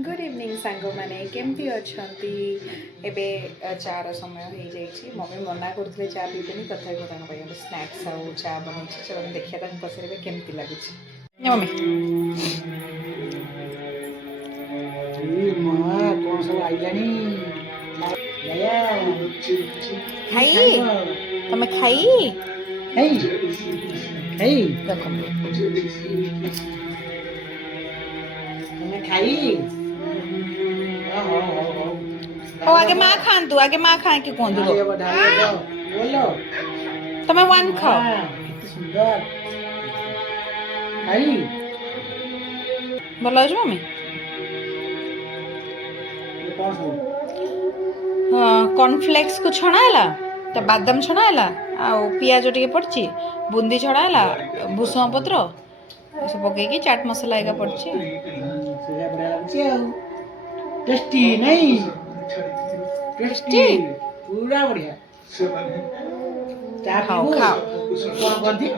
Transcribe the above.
good evening सांग मैंने केमती अच्छा एबे चार समय हो जाइए मम्मी मना करते चा पीबेनि तथा गोटे स्नाक्स आउ चा बन चलो देखिए पचारे केमती लगे मम्मी कौन सब आइलानी खाई तमें खाई खाई खाई देखो तुमने खाई ओ आगे माँ खातु आगे माँ खाए कि कौन दो बोलो तमें वन खाओ कितने सुंदर खाई भल अच्छे मम्मी ये कौन सा कॉर्नफ्लेक्स को छणा है ता बादाम छणा है आ पियाज टे पड़ी बुंदी छड़ा है भूसुआ पत्र सब पकईकि चाट मसला एका पड़ी बढ़िया लगुची टेस्टी नहीं टेस्टी पूरा बढ़िया चाय खाओ पीबू खाओ कौन करती